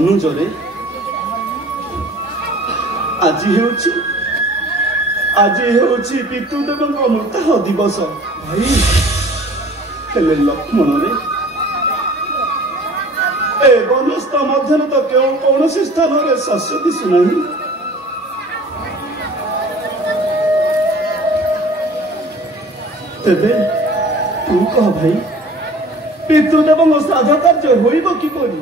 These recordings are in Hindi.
अनुजरे आज हेउछि पितृदेव मृत्युह दिवस भाई हेले लक्ष्मण रे ए वनस्थ मध्य तो क्यों कौन स्थान में शस्य दिशुना तेबे तू कह भाई पितृदेव श्राद्ध कार्य होइब किपरि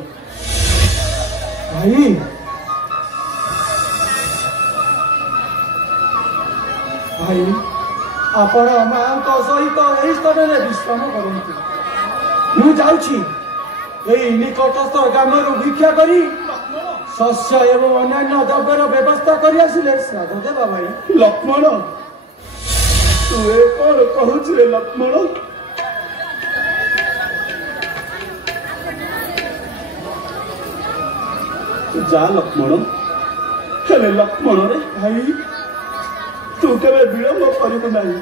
भाई भाई आपण मां सहित यही स्थल में विश्राम करते मु जाऊँ निकटस्थ ग्राम भिक्षा करी शस्य एवं अन्य द्रव्यर व्यवस्था कर श्राद्ध देवा भाई। लक्ष्मण तू ए कौन कहूच रे लक्ष्मण जा लक्ष्मण हेले लक्ष्मण रे भाई तू केवे विलंब करू नहीं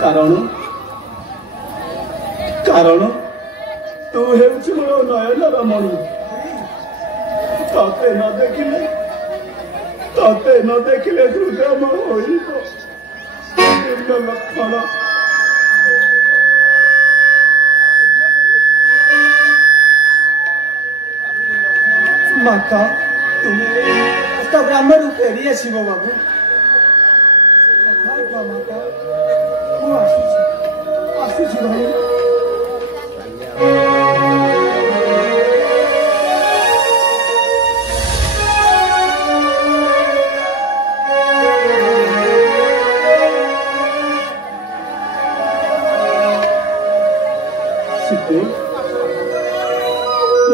कारण तू हेउछि मोर नयनर मणि तते न देखिले हृदय मोर होइब लक्ष्मण माता तुम्हें ग्राम फेरी आसब बाबू माता आसुची भाई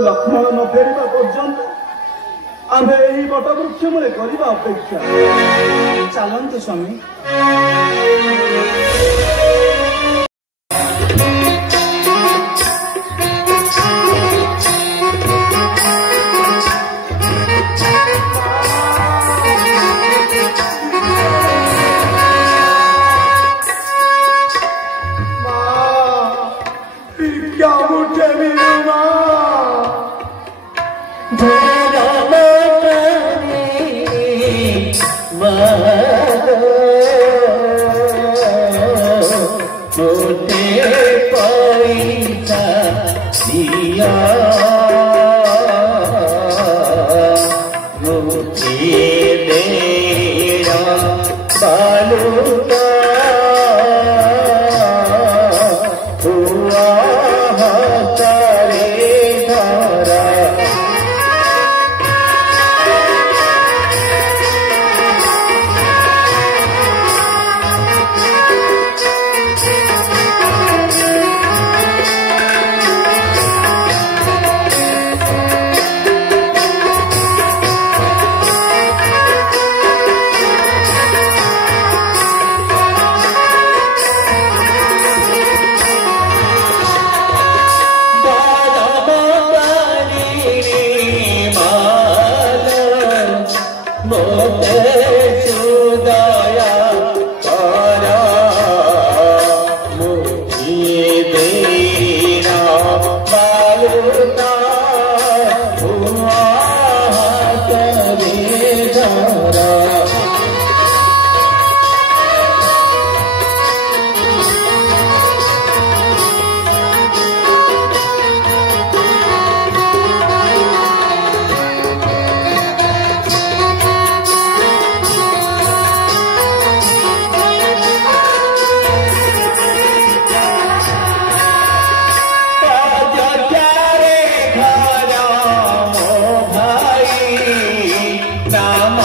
लक्ष्मण न फेरिबा पर्यंत आमे एही बट वृक्ष मूले करिबा अपेक्षा चलंतु स्वामी। नाम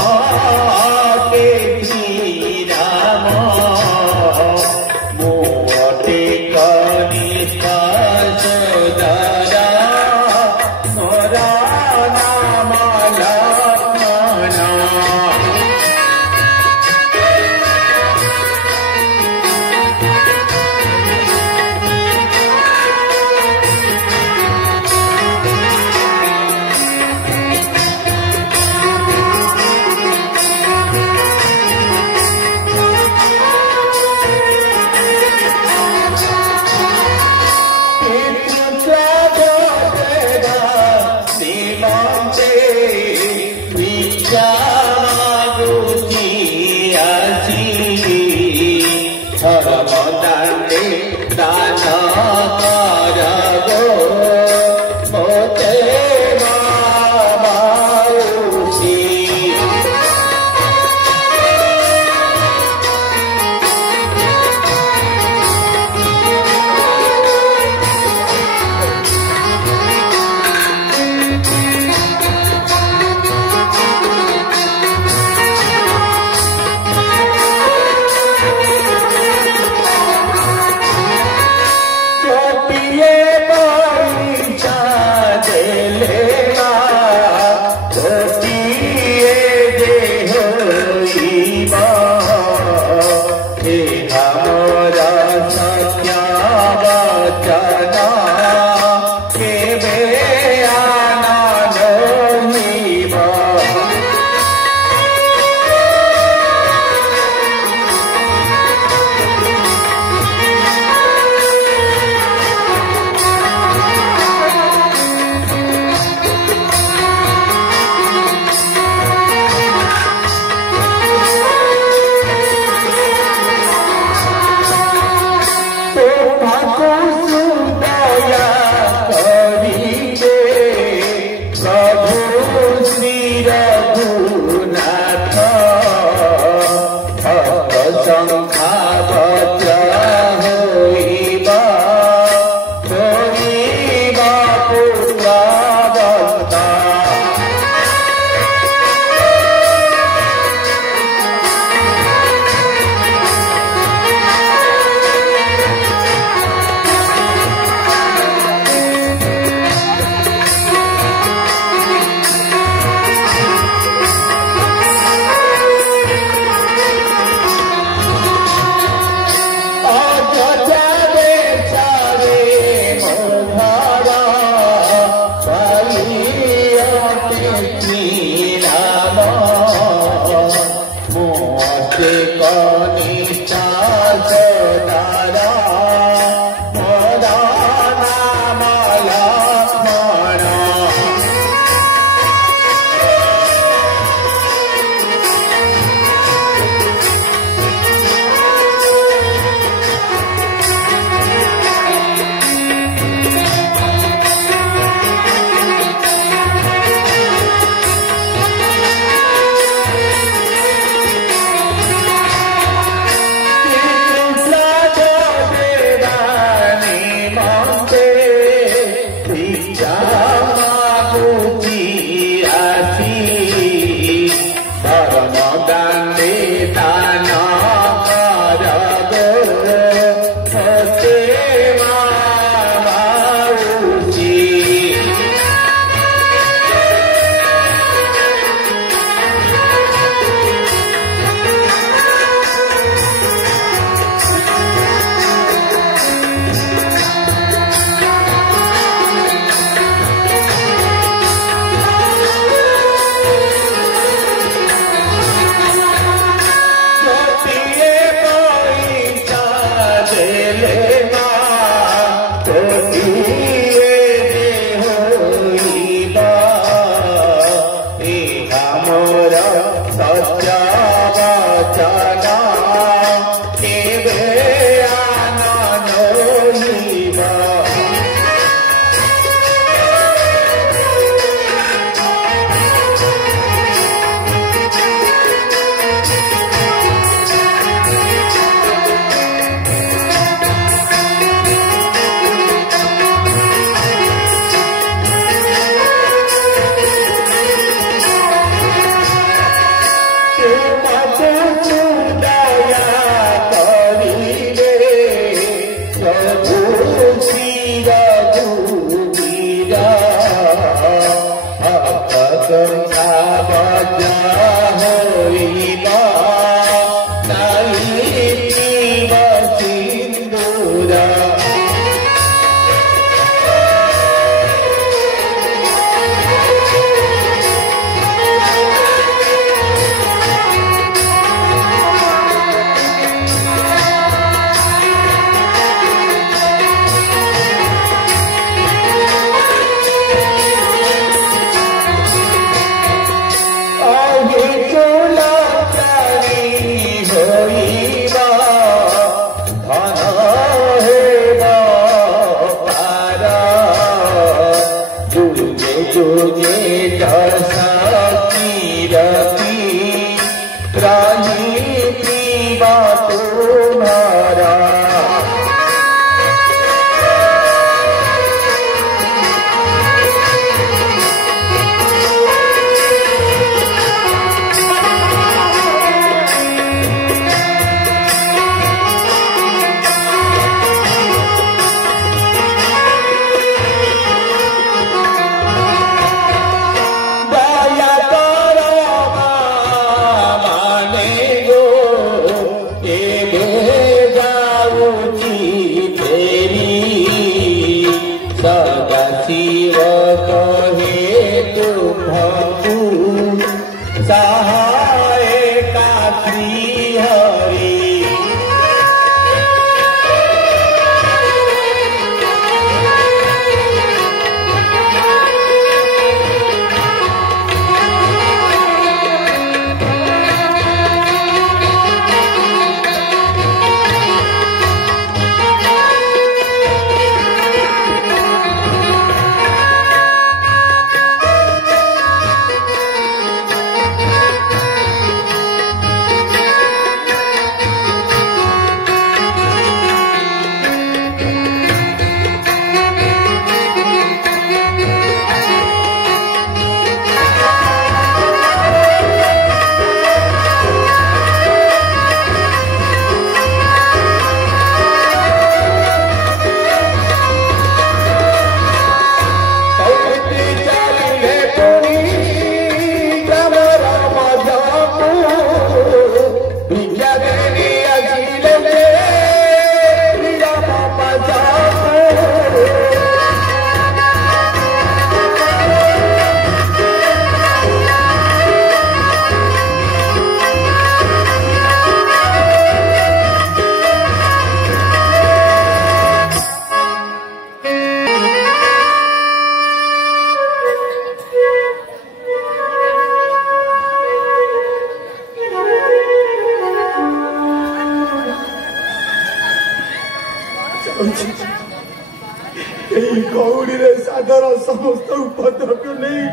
गौड़ी साधर समस्त उपद्रव नहीं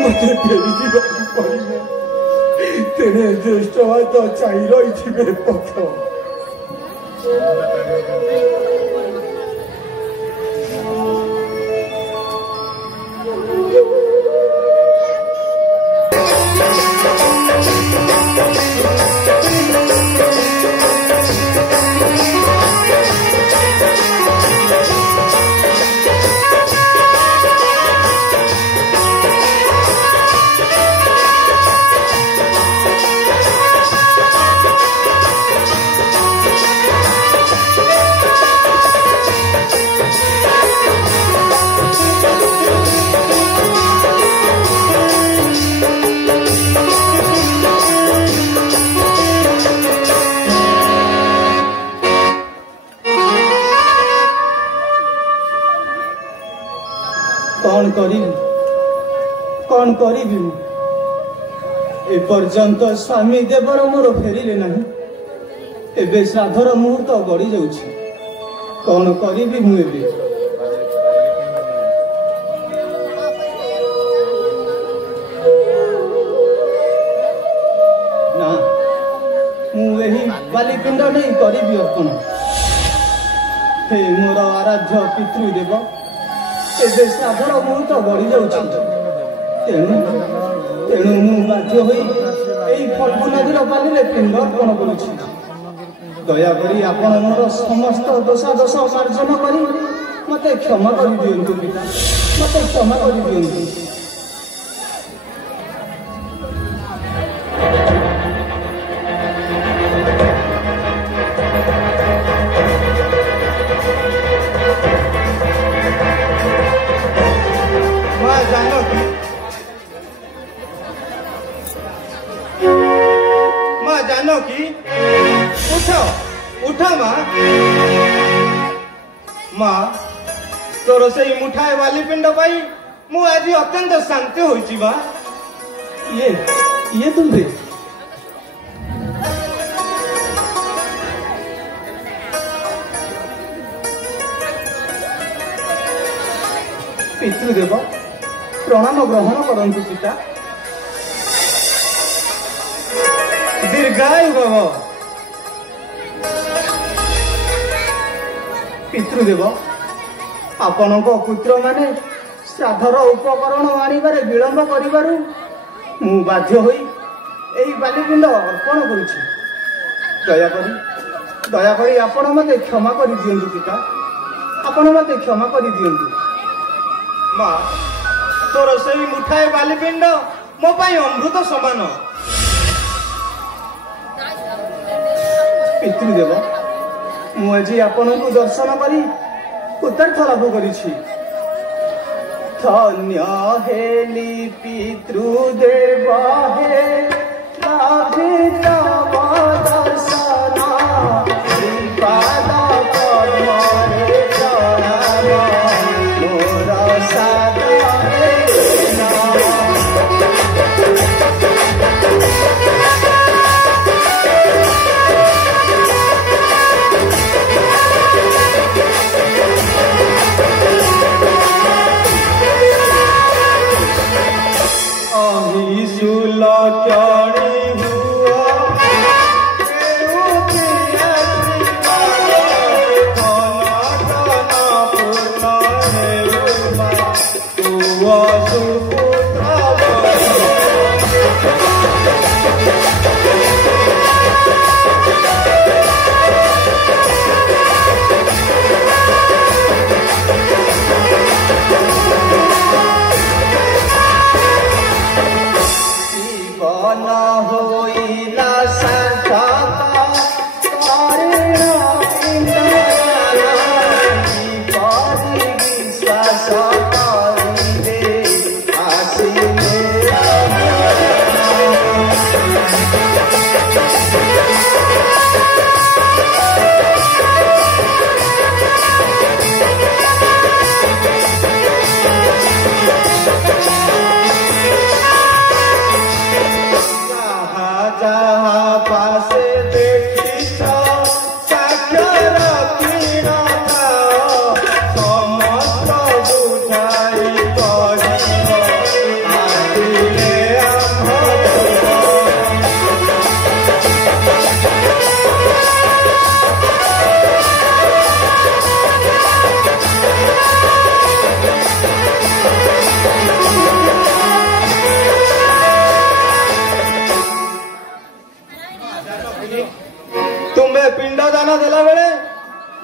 मत फेरी पड़ो तेरे ज्येष्ठ हाथ चाई रही पथ कौन करी एपर्यंत स्वामी देवर मोर फेरिले नहीं एबे श्राद्धर मुहूर्त गड़ी जाउछि कौन करी मु एबे ना मु एही बालीपिंड नहीं करी अर्पण हे मोर आराध्य पितृदेव एबे श्राद्धर मुहूर्त गड़ी जाउछि तेणु मु बाध्य होई एई फल्गु नदीर पानी पिंड अर्पण करुछि दयाकरी आपण मोर समस्त दोषा दोष मार्जन करी मते क्षमा कर दियंतु पिता मते क्षमा कर दियंतु माँ तोर से मुठाए वाली पिंड पाई मु आज अत्यंत शांति होइछि माँ ये तुम दे पितृदेव प्रणाम ग्रहण करंतु पिता दीर्घायु भव पितृदेव आपण पुत्र माने श्राद्धर उपकरण आनिबारे विलंब करिबारु मु बाध्य होई एई बालीपिंड अर्पण करुछि दया करी आपण मते क्षमा करि दियंतु पिता आपण मते क्षमा करि दियंतु माँ तोर से मुठाए बालीपिंड मो पाई अमृत समान पितृदेव मु आज आपण को दर्शन करी उतर्थ लाभ करिछि धन्य हेली पितृदेव हे लाभित दर्शन श्रीपाद पद्मरे प्रणाम मोर सादरे पासे देखी साक्षर किरण ତୁମେ ପିଣ୍ଡ ଦାନ ଦେଲା ବେଳେ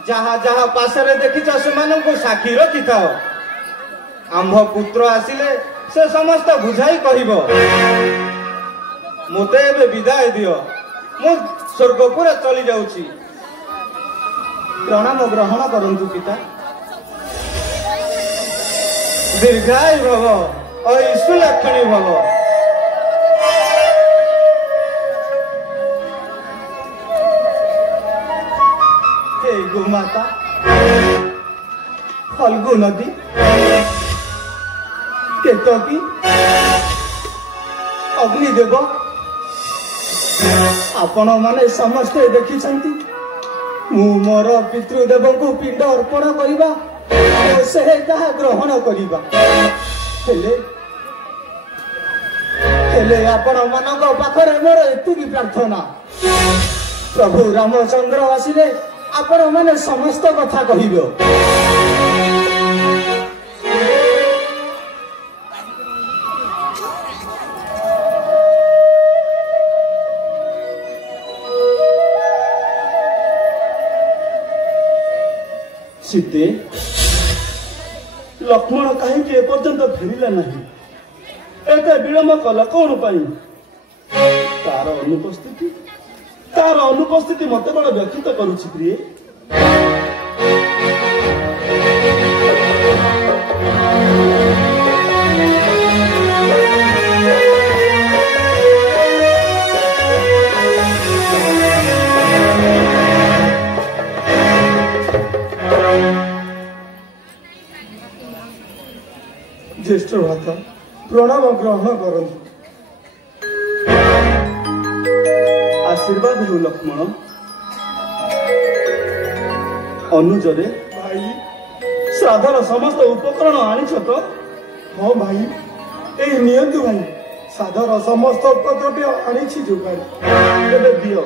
ଯାହା ଯାହା ପାଶରେ ଦେଖିଛ ସେମାନଙ୍କୁ ସାକ୍ଷୀ ରଖିଥାଅ। ଆମ୍ଭ ପୁତ୍ର ଆସିଲେ ସେ ସମସ୍ତ ବୁଝାଇ କହିବ। ମୋତେ ଏବେ ବିଦାୟ ଦିଅ, ମୁଁ ସ୍ୱର୍ଗପୁରେ ଚଳି ଯାଉଛି। ପ୍ରଣାମ ଗ୍ରହଣ କରନ୍ତୁ ପିତା। ଦୀର୍ଘାୟୁ ଭବ, ଐଶ୍ୱଲକ୍ଷଣୀ ଭବ। हे ଗୋମାତା, ଫଲ୍ଗୁ ନଦୀ, କେତକୀ, ଅଗ୍ନିଦେବ, ଆପଣମାନେ ସମସ୍ତେ ଦେଖିଛନ୍ତି ମୁଁ ମୋର ପିତୃଦେବଙ୍କୁ ପିଣ୍ଡ ଅର୍ପଣ କରିବା ଓ ସେ ତାହା ଗ୍ରହଣ କରିବା। ହେଲେ ଆପଣମାନଙ୍କ ପାଖରେ ମୋର ଏତିକି ପ୍ରାର୍ଥନା, ପ୍ରଭୁ ରାମଚନ୍ଦ୍ର ଆସିଲେ ଆପଣମାନେ ସମସ୍ତ କଥା କହିବେ। ସୀତେ, ଲକ୍ଷ୍ମଣ କାହିଁକି ଏପର୍ଯ୍ୟନ୍ତ ଫେରିଲା ନାହିଁ? ଏତେ ବିଳମ୍ବ କଲା କଣ ପାଇଁ? ତାର ଅନୁପସ୍ଥିତି ମତେ ବଡ଼ ବ୍ୟଥିତ କରୁଛି ପ୍ରିୟ। জ্যেষ্ঠ ভ্রাতা, প্রণাম গ্রহণ করন্তু। আশীর্বাদ হেউ লক্ষ্মণ। অনুজরে ଭାଇ ଶ୍ରାଦ୍ଧର ସମସ୍ତ ଉପକରଣ ଆଣିଛ ତ? ହଁ ଭାଇ, ଏଇ ନିଅନ୍ତୁ ଭାଇ, ସାଧର ସମସ୍ତ ଉପଦ୍ରବ୍ୟ ଆଣିଛି ଯୋଗାଡ଼ି। ତେବେ ଦିଅ।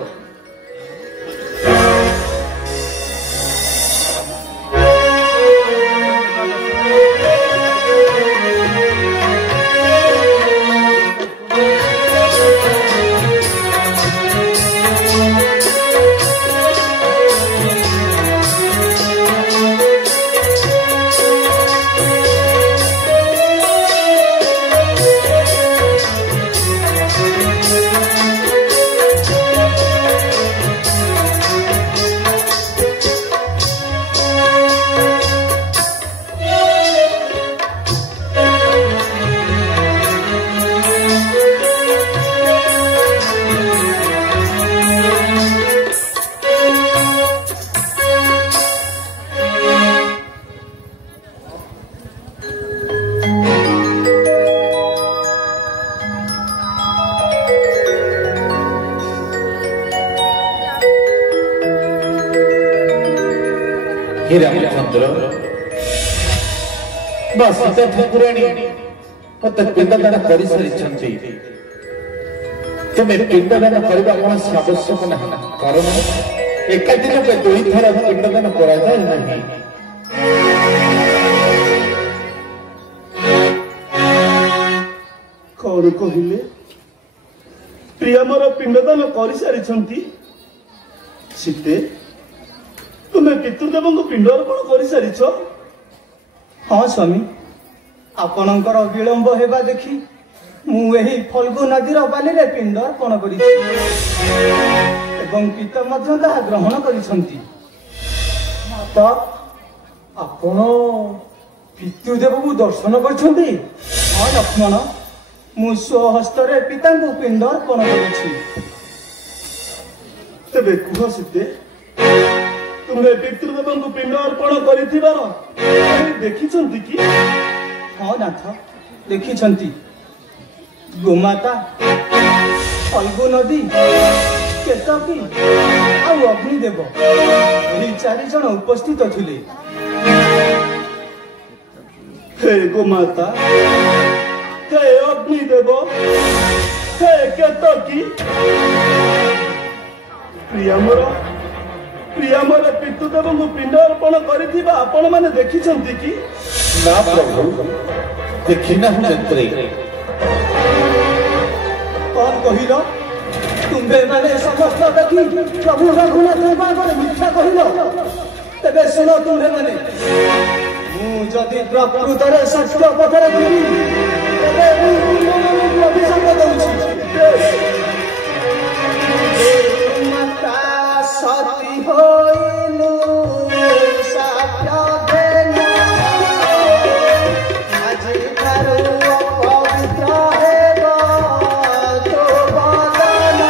हे रामचंद्र, सीता ठाकुराणी मत पिंडदान कर सारी तुम्हें पिंडदान करने कौन आवश्यक ना, कारण एका दिन में 2 थर पिंडदान करा जाए नहीं। कौन कहले? प्रिया मोर पिंडदान कर सारी। सीते, तुम्हें पितृदेव को पिंड अर्पण कर सारी? हाँ स्वामी, आपणकर विलंब हेबा देखी मुही फल्गु नदीर बाली रे पिंड अर्पण करी पिता ग्रहण करिसंती। ମାତା, ଆପଣ ପିତୃଦେବଙ୍କୁ ଦର୍ଶନ କରିଛନ୍ତି? हाँ लक्ष्मण, मु स्वहस्तरे पिता को पिंड अर्पण करिछि। तेबे कुह सीते, तुम्हें पितृदेव को पिंड अर्पण करिथिबार देखिछंती कि? हाँ नाथ, देखिछंती। गोमाता, फल्गु नदी, केतकी और अग्निदेव यही 4 जन उपस्थित थिले। हे गोमाता, हे अग्निदेव, हे केतकी, प्रियामर पितृदेव को पिंड अर्पण करिथिबा आपण माने देखिछंती कि? ना प्रभु, देखिना नेत्रे। कौन कहिल? तुम्हें मैंने समस्त देखी प्रभु रघुनाथ बाबा मिथ्या कहल तेरे शुण तुम्हें मैंने मुझे प्रकृत सत्य पथर अभिशाप दूसरी माता सती होइलु साप्य देनु আজি ठारू पवित्र हेब तो बदन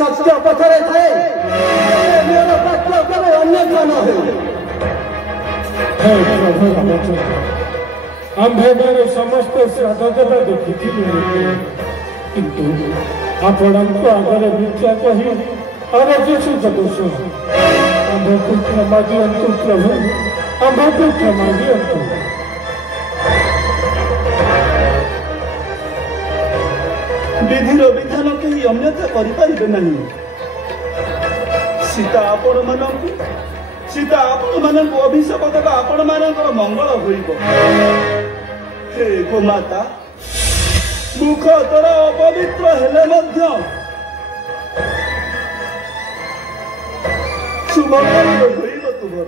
सत्य पथरे थे मेरा वाक्य केवल अन्य न हो हे प्रभु रामचंद्र आम्भे मेरे समस्त श्रद्धा देखी किंतु आपणक आगे मिथ्या कही अरचित दोष आम्भे को क्षमा दियंतु प्रभु आम्भे को क्षमा दियंतु विधिर विधान कहीं अन्यथा करें नहीं सीता आपण मानक अभिशाप देवा आपण मानकर मंगल होइब हे गोमाता मुख तोर अपवित्र हेले मध्य शुभ होइब तुमर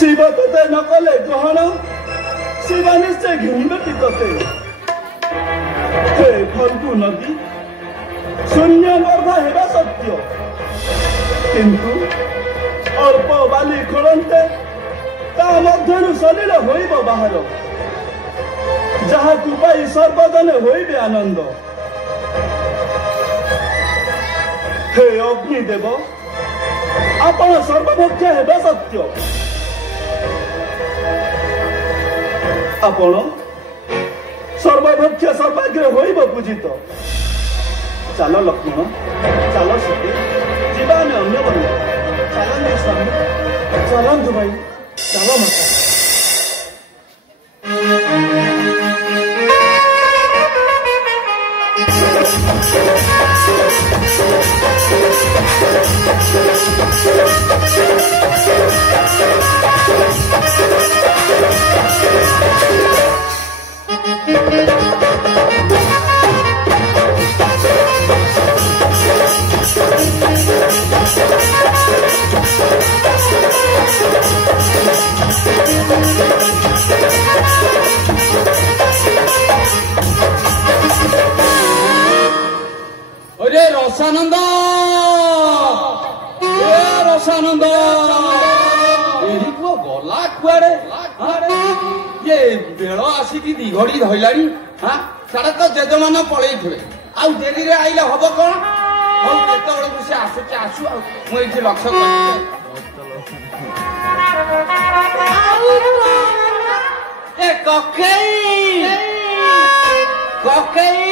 शिव तते न कले ग्रहण शिव निश्चय घिणबती तते हे फल्गु नदी शून्य गर्भ हेबा सत्य किंतु अल्प बाली खोलते ता मध्यनु सलिल होइब बाहर जहाकु पाई सर्वजने होइबे आनंद हे अग्निदेव आपण सर्वभक्ष हेबा सत्य आपण सर्वभक्ष सर्वाग्र होइब पूजित चल लक्ष्मण चल सीते जीवा अन्य बन चलते स्वामी चलतु भाई चलो माता Thank you. ରସାନନ୍ଦ ରସାନନ୍ଦ ଏଇ ପୁଅ ଗଲା କୁଆଡେ ଇଏ ବେଳ ଆସିକି ଦିଘଡି ଧଇଲାଣି ସାଡେ ତ ଜେଜେମାନ ପଳେଇଥିବେ ଆଉ ଡେରିରେ ଆଇଲେ ହବ କଣ ହଉ କେତେବେଳକୁ ସେ ଆସୁଛି ଆସୁ ଆଉ ମୁଁ ଏଇଠି ଲକ୍ଷ୍ୟ କରିଛି ଏ କକେଇ କକେଇ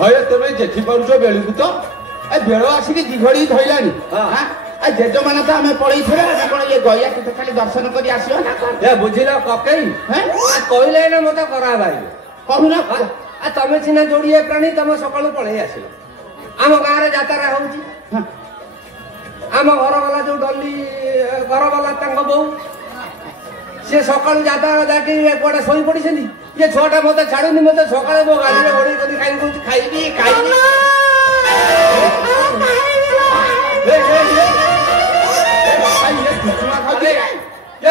ଭୟ ତମେ ଦେଖିପାରୁଛ ବେଳକୁ ତ ଏ ବେଳ ଆସିକି ଦିଘଡି ଧଇଲାଣି ଜେଜେମାନେ ତ ଆମେ ପଳେଇଥିବା ଆମେ କଣ ଇଏ ଗୟା କେତେ ଖାଲି ଦର୍ଶନ କରି ଆସିବ ନା କଣ ବୁଝିଲ କକେଇ କହିଲେ ନା ମତେ କରା ଭାଇ କହୁନ ତମେ ସିନା ଯୋଡିଏ ପ୍ରାଣୀ ତମେ ସକାଳୁ ପଳେଇ ଆସିଲ ଆମ ଗାଁରେ ଯାତ୍ରା ହଉଛି ଆମ ଘର ବାଲା ଯୋଉ ଡଲି ଘର ବାଲା ତାଙ୍କ ବୋଉ ସେ ସକାଳୁ ଯାତ୍ରା ଯାଇକି କୁଆଡେ ଶୋଇ ପଡିଛନ୍ତି ଇଏ ଛୁଆଟା ମତେ ଛାଡୁନି ମତେ ସକାଳେ ମୋ ଗାଡିରେ ଘୋଡେଇ କରି ଖାଇ ଦଉଛି ଖାଇବି ଖାଇବି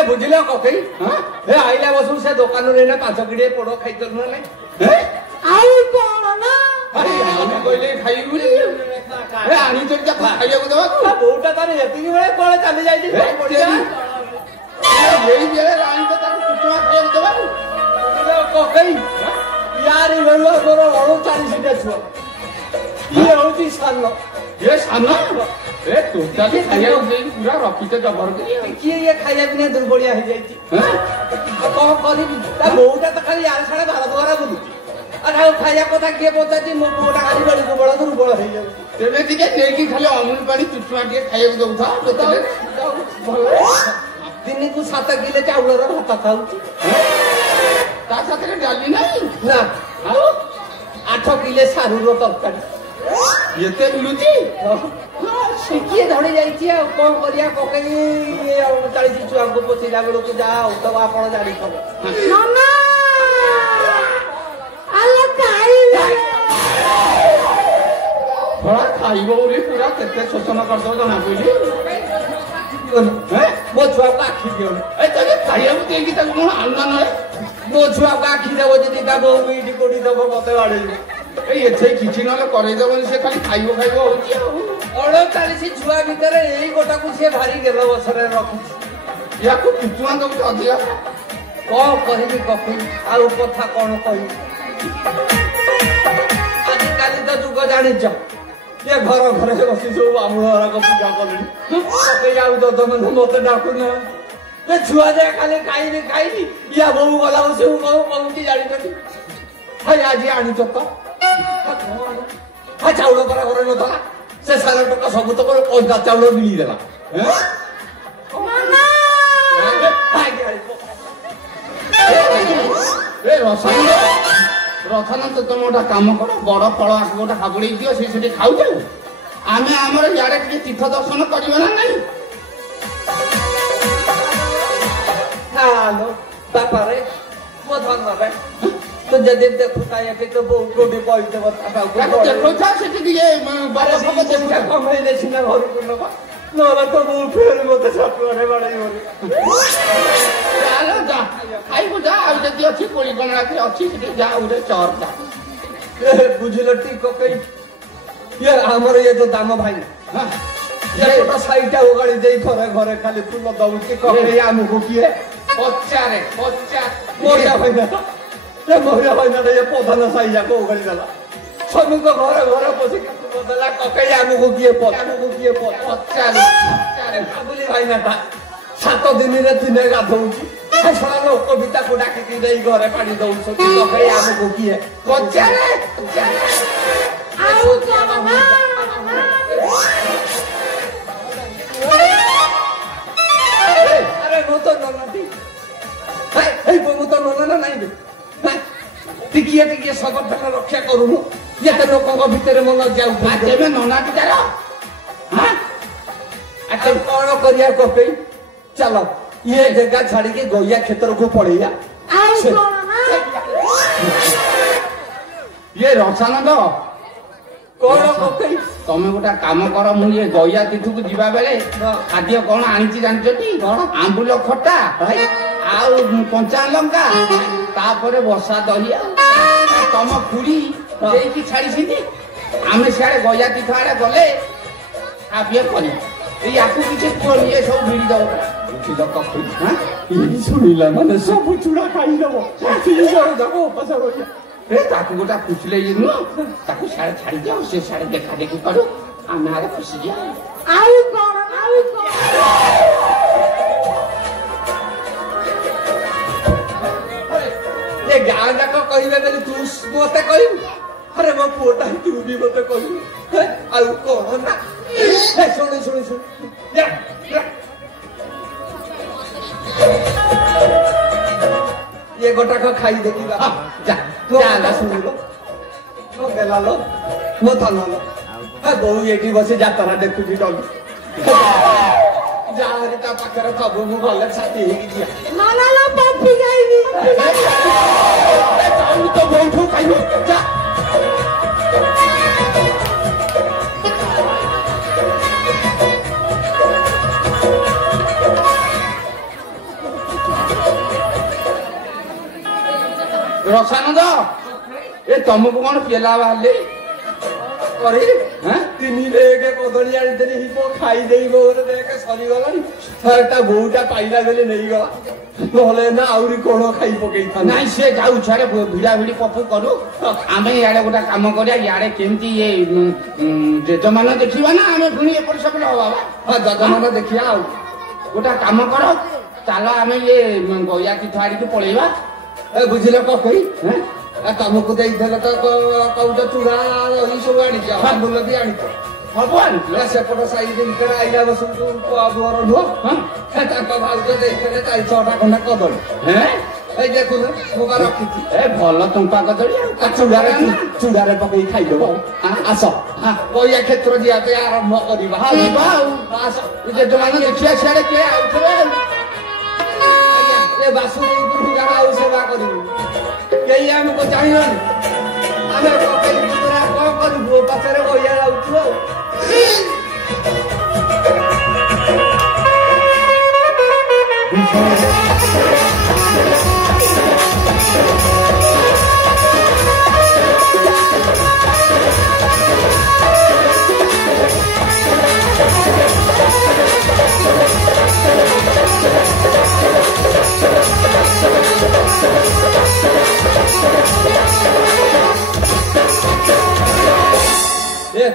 ବୁଝିଲ କକେଇ ଏ ଆଇଲା ବସୁ ସେ ଦୋକାନରୁ ଏଇନା 5 କିଲୋ ପୋଡ ଖାଇଦେଲୁ ନା ନାଇଁ ଆଉ କଣ ନା ଆମେ କହିଲେ ଖାଇବୁ ଆଣିଛନ୍ତି ଖାଇବାକୁ ଦେବା ବୋଉଟା ତାର ଏତିକି ବେଳେ କୁଆଡେ ଚାଲି ଯାଇଛି ଏଇ ବେଳେ ଆଣି ତ ତାକୁ କୁଚୁମା ଖାଇବାକୁ ଦେବାକୁ କକେଇ ୟାରି ବେଳୁଆ ମୋର 39ଟା ଛୁଆ ଇଏ ହଉଛି ସାନ ଇଏ ସାନ ଏ ଟୋଟାଲି ଖାଇବାକୁ ଦେଇକି ପୁରା ରଖିଛ ଜବର କିଏ ଇଏ ଖାଇବା ପିନା ଦୁର୍ବଳିଆ ହେଇଯାଇଛି କଣ କରିବି ତା ବୋଉଟା ତ ଖାଲି ୟାର ସାଡେ ଭାରତ ଘର ବୁଲୁଛି ଆଉ ଖାଇବା କଥା କିଏ ପଚାରୁଛି ମୋ ପୁଅଟା ଖାଲି ବେଳକୁ ବଳ ଦୁର୍ବଳ ହେଇଯାଉଛି ତେବେ ଟିକେ ନେଇକି ଖାଲି ଅମୁଲ ପାଣି ଚୁଚୁମା ଟିକେ ଖାଇବାକୁ ଦଉଥାଉ ଭଲ ଦିନକୁ 7 କିଲୋ ଚାଉଳର ଭାତ ଖାଉଛି ତା ସାଥିରେ ଡାଲି ନାହିଁ ନା ଆଉ 8 କିଲୋ ସାରୁର ତରକାରୀ ଏତେ ମିଳୁଛି କିଏ ଧରି ଯାଇଛି ଆଉ କଣ କରିବା ପକେଇ 40 ଛୁଆଙ୍କୁ ପୋଷିଲା ବେଳକୁ ଯାହା ହଉଥିବ ଆପଣ ଜାଣିଥିବ ଖାଇବ ବୋଲି ପୁରା କେତେ ଶୋଷଣ କରିଦବ ଜଣା ପଡିଲି ମୋ ଛୁଆକୁ ଆଖି ଦିଅନି ଖାଇବାକୁ ଦେଇକି ତାକୁ କଣ ଆଣୁନା ନହେଲେ ମୋ ଛୁଆକୁ ଆଖି ଦେବ ଯଦି ତା ବୋଉ ଏଇଠି କୋଠି ଦବ ମତେ ବାଡେଇବ ଏଇ ଏଠି କିଛି ନହେଲେ କରେଇଦବନି ସେ ଖାଲି ଖାଇବ ହଉଛି ଆଉ 39 ଛୁଆ ଭିତରେ ଏଇ ଗୋଟାକୁ ସିଏ ଭାରି ଗେଲ ବସରେ ରଖୁଛି ୟାକୁ କୁଚୁମା ଦଉଛି ଅଧିକା କଣ କହିବି କପି ଆଉ କଥା କଣ କହିବି ଆଜିକାଲି ତ ଯୁଗ ଜାଣିଛ ये घर घर बसी सब बामुणा पूजा कले जाऊ ददन मत डाकुना छुआ जाए खाली खाइनी खाइनी या बोऊ गला बस कहूँ जानी हाई आज आनी तो हा चाउल परा घर नला से 1,000 टका सब तक कंचा चाउल मिलीदेला रथानंद तुम गोटे कम कर बड़ फल आस गोटे हाबुड़ी दियो से खाऊ आमे आमर इे तीर्थ दर्शन करवा ना नहीं बापा रे मो धन रे तो जदि देखुता ये तो बहुत कोडी पॉइंट बता देखुता से बाबा सब देखुता कमाइले सिना घर को नबा नला तो मु फेर मते छटरे बाडै होरी चलो जा खाइबो जा आ जति अछि कोली गणना के अछि से जा उरे चोर जा बुझलो ठीक कई ये हमर ये जो दाम भाई हां ये तो साइटा उगाड़ी देई घरे घरे खाली फूल दउची कहे हमको किए 50 मोरिया भाई ना ये मोरिया भाई ना ये पौधा साइजा को उगाड़ी देला सनु को घरे घरे पसी बदला कके हमको किए 50 बुली भाई ना 7 दिन रे 3 गाधौची सारा लोक कविता को डाकी दे घरे पानी दउछ कके हमको किए 50 आउ अरे वो तो ननदी हे वो तो ननना नहीं टिकिए टिकिए सबर्थन रक्षा करूनु ये तो लोकଙ୍କ ଭିତରେ मन जाउ तेबे नना टिकार हां अच्छा कौन करिया कपे चलो ये जगह छाड़ी के गैया क्षेत्र को पड़ेया आउ कोन ना ये रसानंद କଣ ପକେଇ ତମେ ଗୋଟେ କାମ କର ମୁଁ ଇଏ ଗୟା ତିଥକୁ ଯିବା ବେଳେ ଖାଦ୍ୟ କଣ ଆଣିଛି ଜାଣିଛନ୍ତି ଆମ୍ବୁଲ ଖଟା ଆଉ କଞ୍ଚା ଲଙ୍କା ତାପରେ ବର୍ଷା ଦହି ଆଉ ତମ ଖୁଡି ଦେଇକି ଛାଡିଛନ୍ତି ଆମେ ସିଆଡେ ଗୟା ତୀର୍ଥ ଆଡେ ଗଲେ ଖାଦ୍ୟ କରିବା ୟାକୁ କିଛି କୁହନି ଏ ସବୁ ଭିଡି ଦବ ବୁଝିଲ କଖୁଡି ଶୁଣିଲା ମାନେ ସବୁ ଚୁଡା ଖାଇଦବ ତାକୁ ଉପାସ କରିବା ତାକୁ ଗୋଟେ ଖୁସିଲେ ଇଏ ନୁହଁ ତାକୁ ସିଆଡେ ଛାଡିଦିଅ ସେ ସିଆଡେ ଦେଖା ଦେଖି କରୁ ଆମେ ଆଡେ ଖୁସି ଯିବା ଆଉ କଣ ଏ ଗାଁ ଯାକ କହିବେ ବୋଲି ତୁ ମତେ କହିବୁ ଆରେ ମୋ ପୁଅଟା ତୁ ବି ମତେ କହିବୁ ଆଉ କଣ ନା ଶୁଣି ये गोटाक खाई देखिबा जा जाला सुनिब मो गेलालो मो थानालो बहु एठी बसे जातरा देखुची डल जाहरी ता पाखरे थबु मु भले छाती हेगी जिया मालाला पपी जाईनी जाऊ तो बहु खाइबो जा रसानंद ए तुमको कौन पिला बाहर करे तिनी लेके कदली आनी देनी हिपो खाई देई मोरे देके सरी गलानी थरटा बहुटा पाइला बेले नहीं गला नहले ना आउरी कोन खाई पकेई था नहीं से जाऊ छारे भिड़ा भिड़ी पपु करू आमे याडे गोटा काम करिया याडे केमती ये जजमान देखिबा ना आमे पुनी ए पर सब बाबा हां जजमान देखिया आ गोटा काम करो चलो आमे ये गया की थाड़ी के पळेबा ए बुझिले ककई तमको देइथले त कौटा चूड़ा ई सब आनी जा बुल भी आनी भगवान सेपट साइड ଭିତରେ ଆଇଲା ବସକୁ ପୁଅର ନୁହଁ ତାଙ୍କ ଭାଉଜ ଦେଖିଲେ 4-6ଟା ଖଣ୍ଡା କଦଳୀ ଏଇ ଦେଖୁନ ମୁଁ ବା ରଖିଛି ଏ ଭଲ ତୁମ୍ପା କଦଳୀ ଆଉ ଚୁଡାରେ ପକେଇ ଖାଇଦବ ଆସ ବଇଆ କ୍ଷେତ୍ର ଯିବା ପାଇଁ ଆରମ୍ଭ କରିବା ଯିବା ଆଉ ଆସ ଯେତେମାନେ ଦେଖିବା ସିଆଡେ କିଏ ଆଉଥିବେ ଏ ବାସୁଦେଇ ଦୁର୍ଗା ଆଉ ସେବା କରିବୁ କେହି ଆମକୁ ଜାଣିବନି ଆମେ ପକେଇ କଣ କରିବୁ ପଛରେ ବଇଆ ଯାଉଛୁ ଆଉ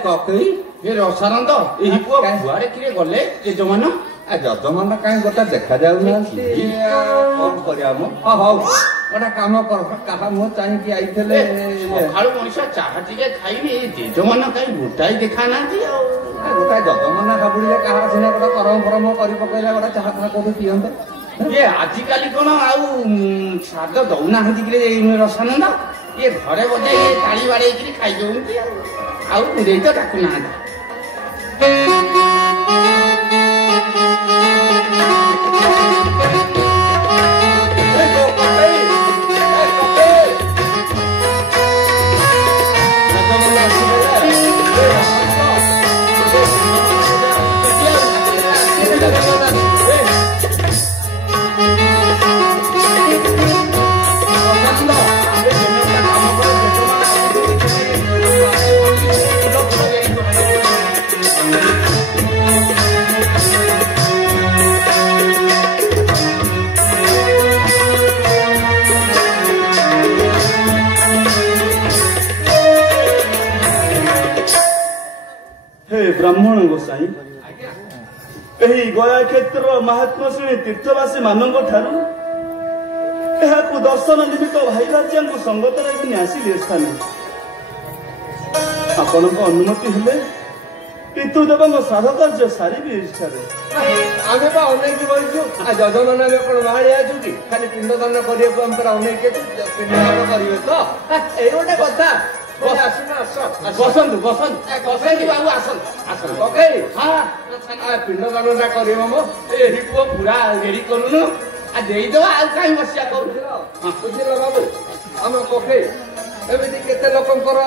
ककई ये रसानंद एही पुआ बुआरे किरे गले जजमान जजमान काई गोटा देखा जाऊ ना कौन करिया मो हौ गोटा काम कर काहा मो चाहि कि आइथले सकाळु मनिषा चाहा टिके खाइबे जजमान काई गोटाई देखा नांती गोटा जजमान खाबुड़ीले काहा सिना गोटा करम परम करि पकैला गोटा चाहा खा कोथि पियंते ये आजिकाली कोन आउ साद दउना हंती किरे रसानंद ये घरे बजे ये ताली बाड़े किरि खाइ जोंती आउ रे तो डाकु ना ब्राह्मण गोसाई गया क्षेत्र महात्मा श्रेणी तीर्थवासी मानक ठारू दर्शन निमित्त भाई भाजिया संगत आसिले स्थान आपण अनुमति हेले पितृदेव श्राद्ध कार्य सारी आमे बा अनेक बइछु जजमान में कोन माळिया छुटी खाली पिंडदान करिया को हम पर अनेक पिंडदान करिवे तो ए गोटे कथा बसंत बाबू आसन ओके हाँ पिंडदान कर पुआ पूरा रेडी करूनु आ देई दो आ काई बसिया करू बुझिल बाबू हम कोके ଏମିତି କେତେ ଲୋକଙ୍କର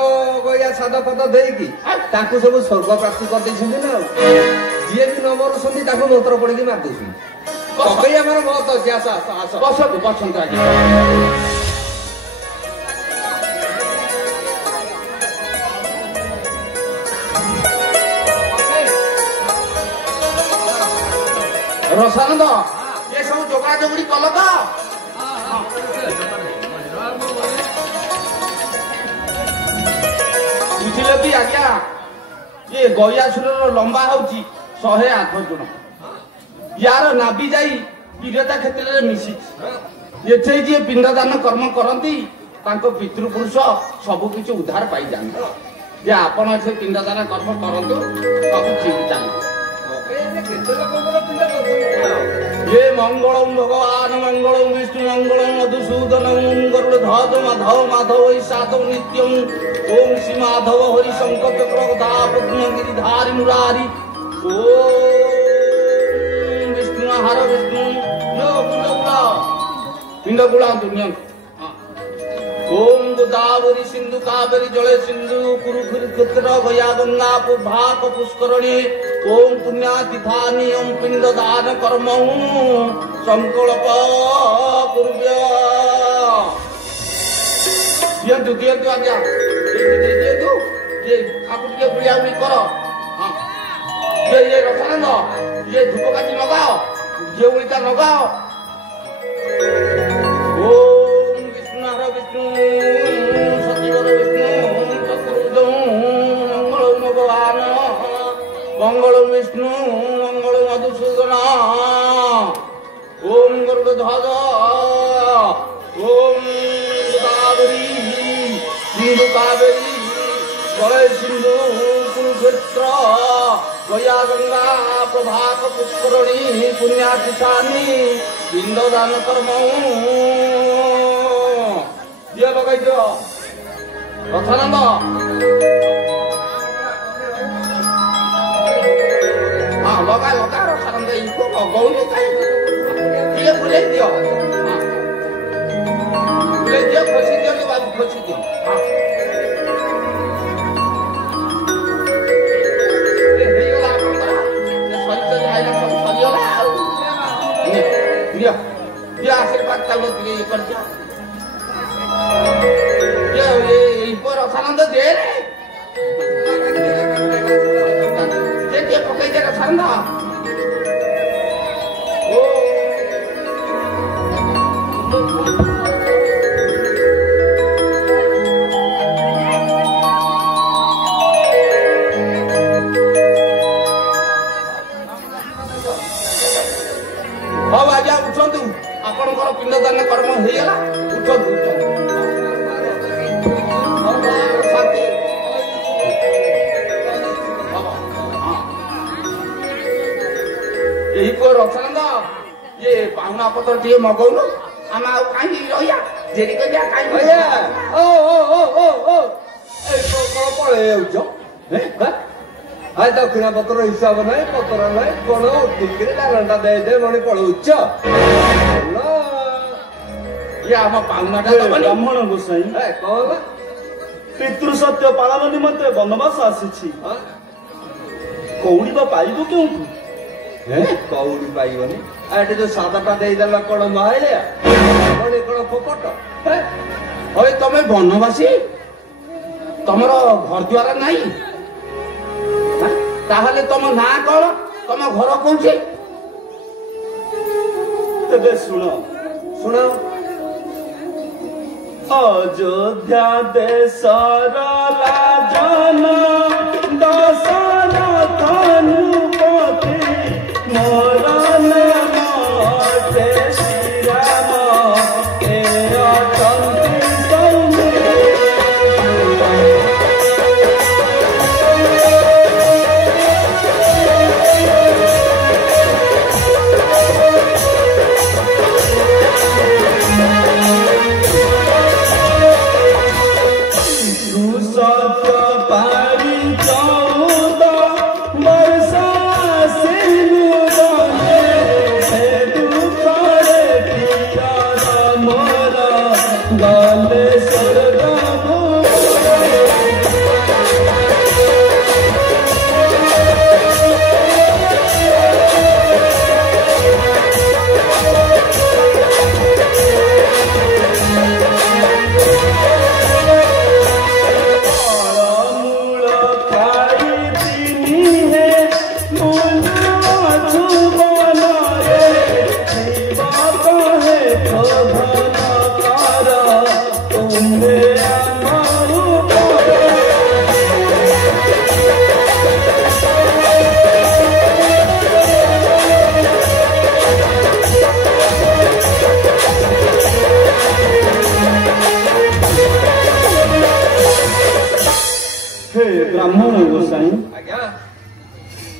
ଗୟା ସାଦ ଫାଦ ଦେଇକି ତାଙ୍କୁ ସବୁ ସ୍ୱର୍ଗ ପ୍ରାପ୍ତି କରିଦେଇଛନ୍ତି ନା ଯିଏ ବି ନ ମରୁଛନ୍ତି ତାଙ୍କୁ ମନ୍ତ୍ର ପଡିକି ମାରି ଦଉଛନ୍ତି ଆମର ମତ ଅଛି ଆସ ଆସ ଆସ ବସନ୍ତୁ ବସନ୍ତୁ ଆଜ୍ଞା ରସାନନ୍ଦ ଏ ସବୁ ଯୋଗାଡ଼ ଯୋଗଡ଼ି କଲ ତ ବୁଝିଲେ କି ଆଜ୍ଞା ଏ ଗୟାସୁରର ଲମ୍ବା ହଉଛି 108 ଜଣ ୟାର ନାଭି ଯାଇ ବିରତା କ୍ଷେତ୍ରରେ ମିଶିଛି ଏଠି ଯିଏ ପିଣ୍ଡଦାନ କର୍ମ କରନ୍ତି ତାଙ୍କ ପିତୃପୁରୁଷ ସବୁ କିଛି ଉଦ୍ଧାର ପାଇଯାଆନ୍ତି ଯେ ଆପଣ ଏଠି ପିଣ୍ଡଦାନ କର୍ମ କରନ୍ତୁ ସବୁ ଠିକ ଚାଲିବ ये मंगलम भगवान मंगलम विष्णु मंगलम मधुसूदनम गरुड़ ध्वज माधव माधव ईशातव नित्यम ओम श्री माधव हरि शंकर चक्रधा पद्मगिरिधारी मुरारी ओम विष्णु हर विष्णु यो पिंडगुला दुनिया ओम गोदावरी सिंधु कावेरी जले सिंधु कुरुक्षेत्र गया गंगा भाप पुष्करणी ओम पुण्यातिथानि ओम पिंड दान कर्म संकल्प पूर्व्य दियंतु दियंतु आज्ञा दियंतु ये आपको के बुलाउली करो हां ये रसानंद ये धूपकाठी लगाओ ये उल्टा लगाओ विष्णु सतीवर विष्णु चतुर्भुज मंगल भगवान मंगल विष्णु मंगल मधुसूदन ओम गरुड़ ध्वज ओम गोदावरी सिंधु कावेरी जय सिंधु कुरुक्षेत्र गया गंगा प्रभात पुष्करणी पुण्यातिथानि पिंडदान कर्म ये लगाई दो रथानंद हाँ लगा लगा रथानंद इनको गौरी ये बुले दियो बुले दियो खुशी दियो कि बाबू खुशी दियो हाँ ହେଇଗଲା ଆପଣଙ୍କର ସରିତ ଆଇଲା ସବୁ ସରିଗଲା ଆଉ ଦିଅ ଦିଅ ଆଶୀର୍ବାଦ ଚାଲୁ ଟିକେ କରିଦିଅ रसानंद दे पकड़ दे रसानंद हव आज्ञा उठंतु आपणकर पिंडदान कर्म होइगला उठंतु रथानंद ये पाहुना पत्र टे मगौनु आम आ कहीं रहिया जेरी करिया कहीं भैया ओ ओ ओ ओ ओ ए को पळे आउछो हे हाय दक्षिणा पत्र हिसाब नाही पत्र नाही कोण उठिकरी लारंटा दे दे मणी पळौछ ये आम पाहुनाटा ब्राह्मण गोसाई ए कोन पितृ सत्य पालन निमंत्रे वनवास आसीछि कौड़ी बा पाइबो केउठु कौड़ी पाइबनी एटे जो सादाटा देदेला कौन माइलिया कौन कौन फोकट अरे तमें वनवासी तमर घर द्वार नहीं ताहले तम ना कौन तम घर कौन तेरे सुन सुन अयोध्या देशर राजन दशरथ अनुपति मोरन माते श्री राम हे अटंति सौम्य गाले स्वर्ग ଗୋସାଇଁ ଆଜ୍ଞା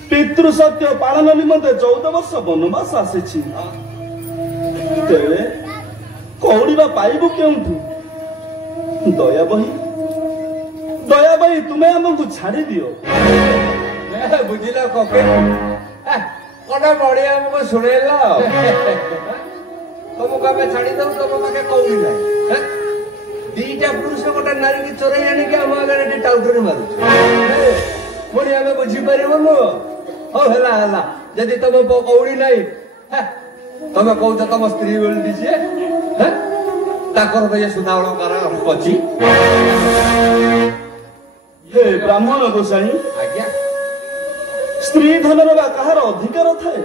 ପିତୃ ସତ୍ୟ ପାଳନ ନିମନ୍ତେ 14 ବର୍ଷ ବନବାସ ଆସିଛି। ତେବେ କଉଡ଼ିବା ପାଇବୁ କେଉଁଠୁ? ଦୟା ବହି ତୁମେ ଆମକୁ ଛାଡ଼ି ଦିଅ। ବୁଝିଲ କକେ କଟା ବଢିଆ ଆମକୁ ଶୁଣେଇଲ ତମକୁ ଆମେ ଛାଡିଦବୁ ତମ ପାଖେ କଉଡ଼ି ନାହିଁ। ଦିଟା ପୁରୁଷ ଗୋଟେ ନାରୀକି ଚୋରେଇ ଆଣିକି ଆମ ଆଗରେ ଏଠି ଟାଉଟରି ମାରୁଛୁ ପୁଣି ଆମେ ବୁଝିପାରିବୁନୁ। ହଉ ହେଲା ହେଲା ଯଦି ତମ କଉଡ଼ି ନାହିଁ ତମେ କହୁଛ ତମ ସ୍ତ୍ରୀ ବୋଲି ସିଏ ତାଙ୍କର ତ ଇଏ ସୁନା ଅଳଙ୍କାର ଅଛି। ହେ ବ୍ରାହ୍ମଣ ଗୋସାଇଁ ଆଜ୍ଞା ସ୍ତ୍ରୀ ଧନର ବା କାହାର ଅଧିକାର ଥାଏ?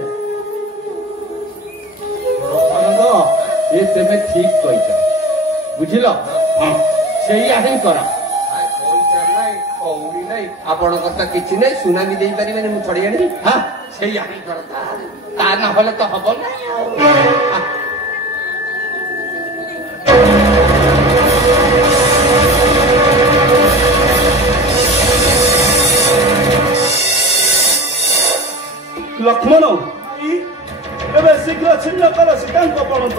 ଏ ତେମେ ଠିକ କହିଛ ବୁଝିଲ। ସେଇଆ ହିଁ କର। ପଇସା ନାହିଁ କଉଡ଼ି ନାହିଁ ଆପଣଙ୍କର ତ କିଛି ନାହିଁ ସୁନା ବି ଦେଇପାରିବେନି ମୁଁ ଛଡେଇ ଆଣିବି। ସେଇଆ ହିଁ କର ତା ନହେଲେ ତ ହବ ନାହିଁ ଆଉ। ଲକ୍ଷ୍ମଣ ଏବେ ଶୀଘ୍ର ଛିନ୍ନ କର ସୀତାଙ୍କ ପଣତ।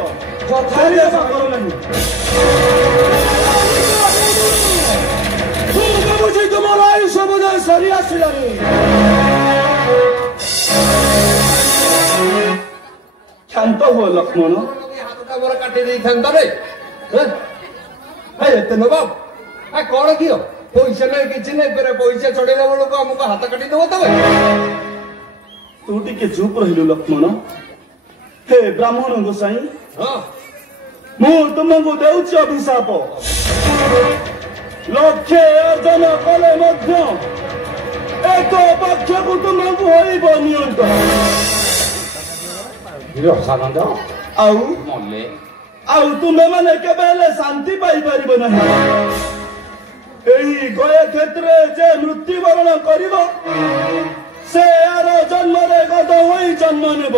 ବୁଝି ତୁମର ଆୟୁଷ ବୋଧେ ସରି ଆସିଲାଣି। କ୍ଷାନ୍ତ ହୁଅ ଲକ୍ଷ୍ମଣ। ହାତଟା ମୋର କାଟି ଦେଇଥାନ୍ତା ରେ ଏତେ ନବ କଣ ଦିଅ ପଇସା ନାହିଁ କିଛି ନାହିଁ ଫେରେ ପଇସା ଚଢେଇଲା ବେଳକୁ ଆମକୁ ହାତ କାଟି ଦବ ତମେ। ତୁ ଟିକେ ଚୁପ୍ ରହିଲୁ ଲକ୍ଷ୍ମଣ। ହେ ବ୍ରାହ୍ମଣ ଗୋସାଇଁ ମୁଁ ତୁମକୁ ଦେଉଛି ଅଭିଶାପ। ଲକ୍ଷ୍ୟ ଅର୍ଜନ କଲେ ମଧ୍ୟ ଏକ ପକ୍ଷକୁ ତୁମକୁ ହୋଇବ ନିଅଣ୍ଟ। ଆଉ ଆଉ ତୁମେ ମାନେ କେବେ ହେଲେ ଶାନ୍ତି ପାଇପାରିବ ନାହିଁ। ଏହି ଗୟ କ୍ଷେତ୍ରରେ ଯେ ମୃତ୍ୟୁବରଣ କରିବ ସେ ଆର ଜନ୍ମରେ ଗଧ ହୋଇ ଜନ୍ମ ନେବ।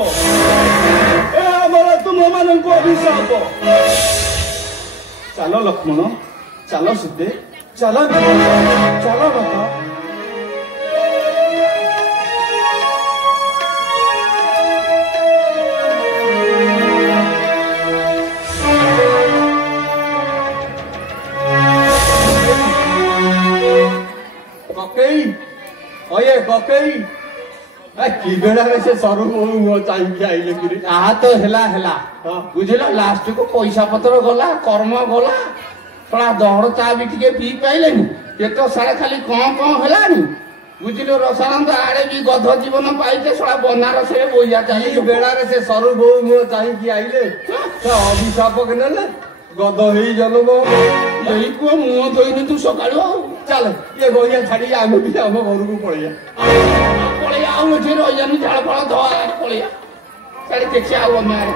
ଏହା ଆମର ତୁମମାନଙ୍କୁ ଅଭିଶାପ। ଚାଲ ଲକ୍ଷ୍ମଣ ଚାଲ ସୀତେ ଚାଲ ଚାଲ ବାପା। କକେଇ ଅଏ କକେଇ କି ବେଳାରେ ସେ ସରୁ ମୁହଁ ଚାହିଁକି ଆଇଲେ କିରି। ତାହା ତ ହେଲା ବୁଝିଲ ଲାଷ୍ଟକୁ ପଇସା ପତ୍ର ଗଲା କର୍ମ ଗଲା ଶଳା ଦହଡ ଚା ବି ଟିକେ ପିଇ ପାଇଲେନି। କେତେ ସାରା ଖାଲି କଣ ହେଲାନି ବୁଝିଲୁ। ରସାନନ୍ଦ ଆଡେ ବି ଗଧ ଜୀବନ ପାଇছে ଶଳା ବନାରସରେ ବୋଇଆ ଚାଲି କି ବେଳାରେ ସେ ସରୁ ବୋଉ ମୁହଁ ଚାହିଁକି ଆଇଲେ ସେ ଅଭିଶାପ କେ ନେଲେ ଗଧ ହେଇ ଜନ୍ମ। ଏଇ ପୁଅ ମୁହଁ ଧୋଇନି ତୁ ସକାଳୁ ଆଉ ଚାଲ ଇଏ ଗଇଆ ଛାଡି ଆମେ ବି ଆମ ଘରକୁ ପଳେଇବା। ପଳେଇଆ ଆଉ ଏଠି ରହିଯାନି ଝାଳ ଫଳ ଧଳା ପଳେଇଆ ଛାଡି ଦେଖି ଆଉ ଅନ୍ୟ ଆଡେ